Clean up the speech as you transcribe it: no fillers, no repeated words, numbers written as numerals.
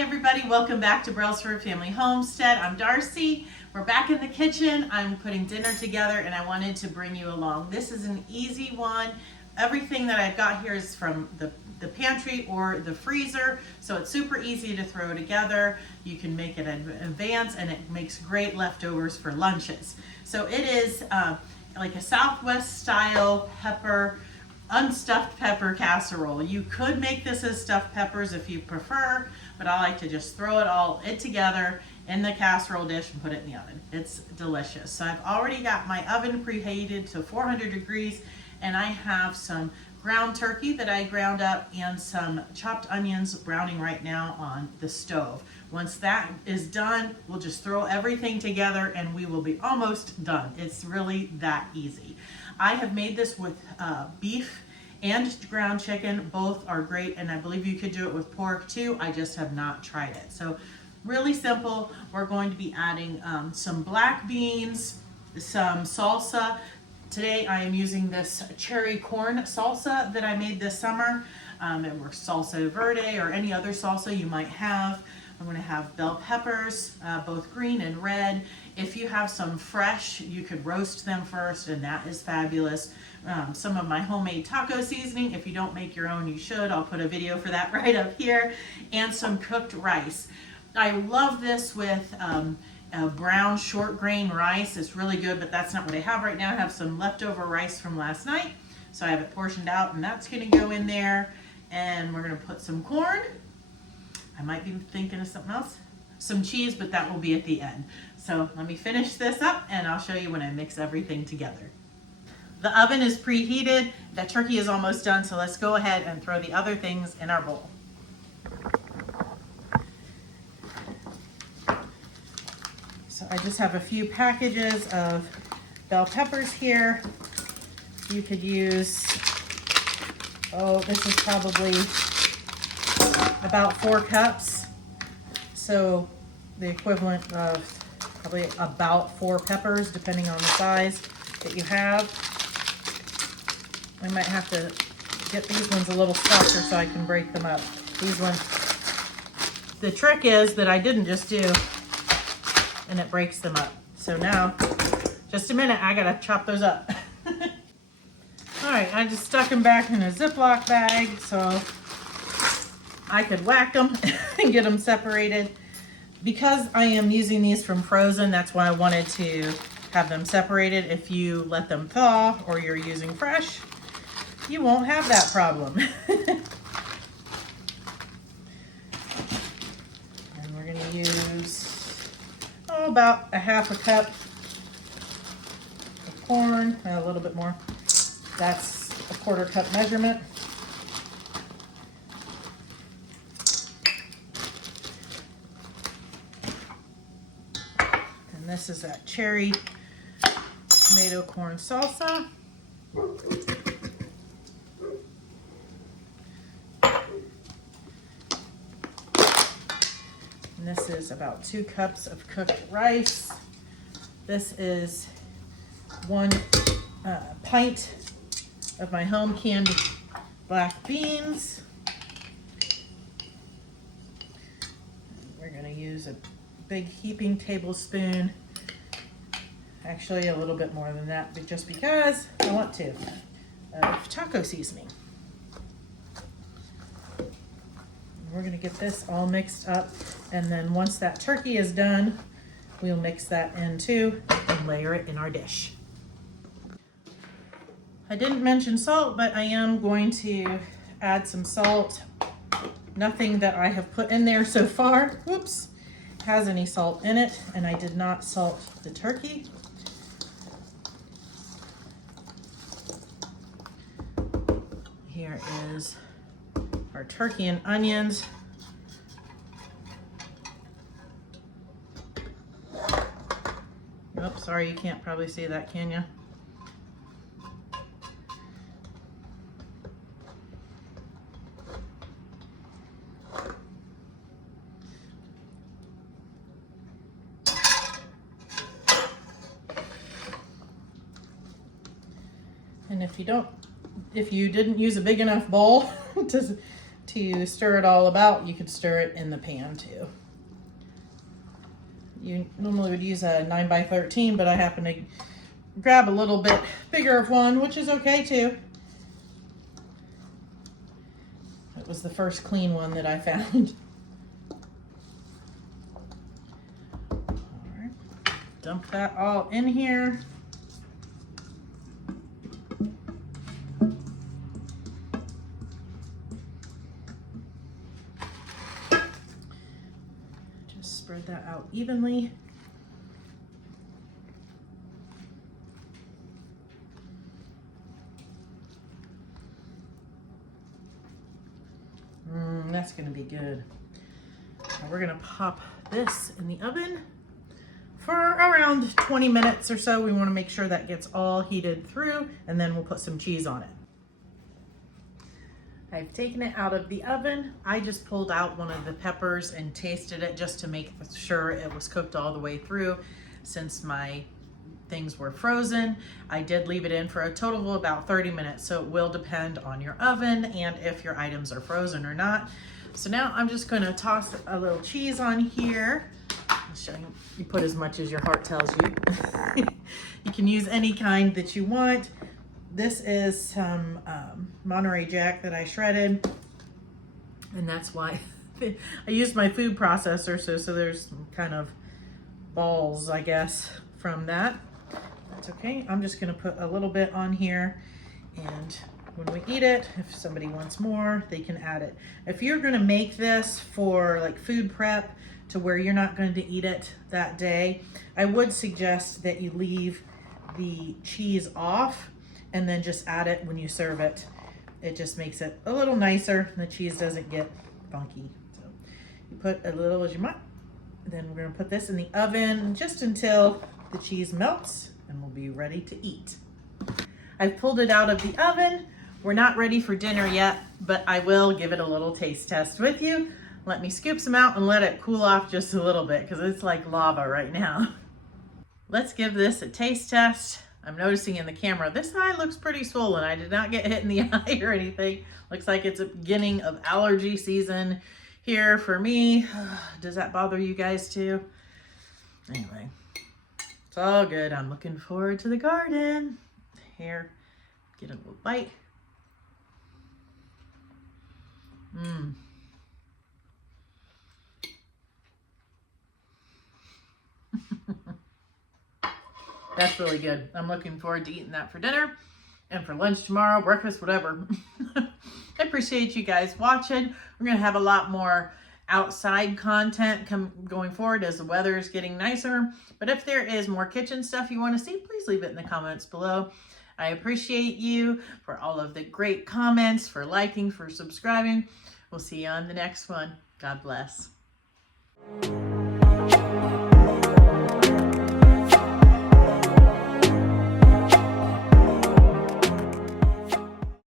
everybody, welcome back to Brelsford Family Homestead. I'm Darcy. We're back in the kitchen. I'm putting dinner together and I wanted to bring you along. This is an easy one. Everything that I've got here is from the pantry or the freezer, so it's super easy to throw together. You can make it in advance and it makes great leftovers for lunches. So it is like a Southwest style unstuffed pepper casserole. You could make this as stuffed peppers if you prefer, but I like to just throw it all together in the casserole dish and put it in the oven. It's delicious. So I've already got my oven preheated to 400 degrees, and I have some ground turkey that I ground up and some chopped onions browning right now on the stove. Once that is done, we'll just throw everything together and we will be almost done. It's really that easy. I have made this with beef and ground chicken. Both are great, and I believe you could do it with pork too. I just have not tried it. So really simple. We're going to be adding some black beans, some salsa. Today I am using this cherry corn salsa that I made this summer. It works salsa verde or any other salsa you might have. I'm going to have bell peppers, both green and red. If you have some fresh, you could roast them first, and that is fabulous. Some of my homemade taco seasoning. If you don't make your own, you should. I'll put a video for that right up here. And some cooked rice. I love this with a brown short grain rice. It's really good, but that's not what I have right now. I have some leftover rice from last night, so I have it portioned out, and that's going to go in there. And we're going to put some corn. I might be thinking of something else. Some cheese, but that will be at the end. So let me finish this up and I'll show you when I mix everything together. The oven is preheated. The turkey is almost done, so let's go ahead and throw the other things in our bowl. So I just have a few packages of bell peppers here. You could use, this is probably about 4 cups. So the equivalent of probably about 4 peppers, depending on the size that you have. I might have to get these ones a little softer so I can break them up. These ones, the trick is that I didn't just do, and it breaks them up. So now, just a minute, I gotta chop those up. All right, I just stuck them back in a Ziploc bag so I could whack them and get them separated. Because I am using these from frozen, that's why I wanted to have them separated. If you let them thaw or you're using fresh, you won't have that problem. And we're going to use about a half a cup of corn, a little bit more. That's a 1/4 cup measurement. This is that cherry tomato corn salsa. And this is about 2 cups of cooked rice. This is 1 pint of my home canned black beans. We're going to use a big heaping tablespoon, actually a little bit more than that, but just because I want to, of taco seasoning. We're going to get this all mixed up, and then once that turkey is done, we'll mix that in too and layer it in our dish. I didn't mention salt, but I am going to add some salt. Nothing that I have put in there so far, whoops, has any salt in it, and I did not salt the turkey. Here is our turkey and onions. Oops, sorry, you can't probably see that, can you? And if you didn't use a big enough bowl to stir it all about, you could stir it in the pan too. You normally would use a 9x13, but I happen to grab a little bit bigger of one, which is okay too. It was the first clean one that I found. All right. Dump that all in here. Just spread that out evenly. That's gonna be good. Now we're gonna pop this in the oven for around 20 minutes or so. We wanna make sure that gets all heated through, and then we'll put some cheese on it. I've taken it out of the oven. I just pulled out one of the peppers and tasted it just to make sure it was cooked all the way through. Since my things were frozen, I did leave it in for a total of about 30 minutes, so it will depend on your oven and if your items are frozen or not. So now I'm just going to toss a little cheese on here. I'll show you. You put as much as your heart tells you. You can use any kind that you want. This is some Monterey Jack that I shredded, and that's why I used my food processor, so there's some kind of balls, I guess, from that. That's okay. I'm just gonna put a little bit on here, and when we eat it, if somebody wants more, they can add it. If you're gonna make this for like food prep to where you're not going to eat it that day, I would suggest that you leave the cheese off and then just add it when you serve it. It just makes it a little nicer, and the cheese doesn't get funky. So you put a little as you might. Then we're gonna put this in the oven just until the cheese melts, and we'll be ready to eat. I've pulled it out of the oven. We're not ready for dinner yet, but I will give it a little taste test with you. Let me scoop some out and let it cool off just a little bit, because it's like lava right now. Let's give this a taste test. I'm noticing in the camera, this eye looks pretty swollen. I did not get hit in the eye or anything. Looks like it's a beginning of allergy season here for me. Does that bother you guys too? Anyway, it's all good. I'm looking forward to the garden. Here, get a little bite. That's really good. I'm looking forward to eating that for dinner and for lunch tomorrow, breakfast, whatever. I appreciate you guys watching. We're going to have a lot more outside content going forward as the weather is getting nicer. But if there is more kitchen stuff you want to see, please leave it in the comments below. I appreciate you for all of the great comments, for liking, for subscribing. We'll see you on the next one. God bless.